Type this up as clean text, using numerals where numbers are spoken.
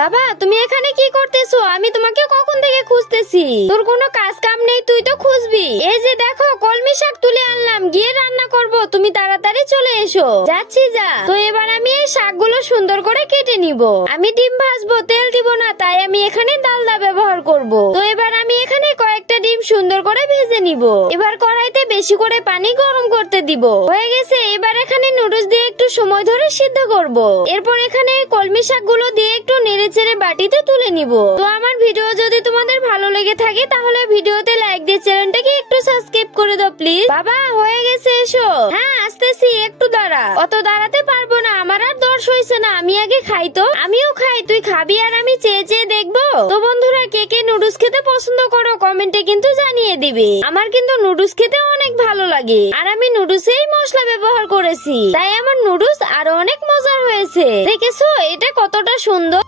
বাবা, তুমি এখানে কি করতেছো? আমি তোমাকে কখন থেকে খুঁজতেছি। তোর কোনো কাজ কাম নেই, তুই তো খুঁজবি। এই যে দেখো, কলমি শাক তুলে আনলাম, গিয়ে রান্না করব। তুমি তাড়াতাড়ি চলে এসো। যাচ্ছি, যা। তো এবার আমি এই শাকগুলো সুন্দর করে কেটে নিব। আমি ডিম ভাজবো, তেল দিব না, তাই আমি এখানে ডালদা ব্যবহার করব। তো এবার আমি এখানে কয়েকটা ডিম সুন্দর করে ভেজে নিব। এবার কড়াইতে বেশি করে পানি গরম করতে দিব। হয়ে গেছে। এবার এখানে নুডলস দিয়ে একটু সময় ধরে সিদ্ধ করব। এরপর এখানে কলমি শাকগুলো দিয়ে একটু নেড়েচেড়ে বাটিতে তুলে নিব। তো আমার ভিডিও যদি তোমাদের ভালো লেগে থাকে তাহলে ভিডিওতে লাইক দিয়ে চ্যানেলটাকে একটু সাবস্ক্রাইব করে দাও প্লিজ। বাবা, হয়ে গেছে, এসো। হ্যাঁ, আসতেছি, একটু দাঁড়া। অত দাঁড়াতে পারবো না, আমার আর দর্শ হইছে না। আমি আগে খাই তো। আমিও খাই, তুই খাবি আর আমি চেয়ে চেয়ে দেখবো। তো বন্ধুরা, কে কে নুডলস খেতে পছন্দ করো কমেন্টে কিন্তু জানিয়ে দিবে। আমার কিন্তু নুডলস খেতে অনেক ভালো লাগে, আর আমি নুডলসেই মশলা ব্যবহার করেছি, তাই আমার নুডলস আরো অনেক মজার হয়েছে। দেখেছো এটা কতটা সুন্দর।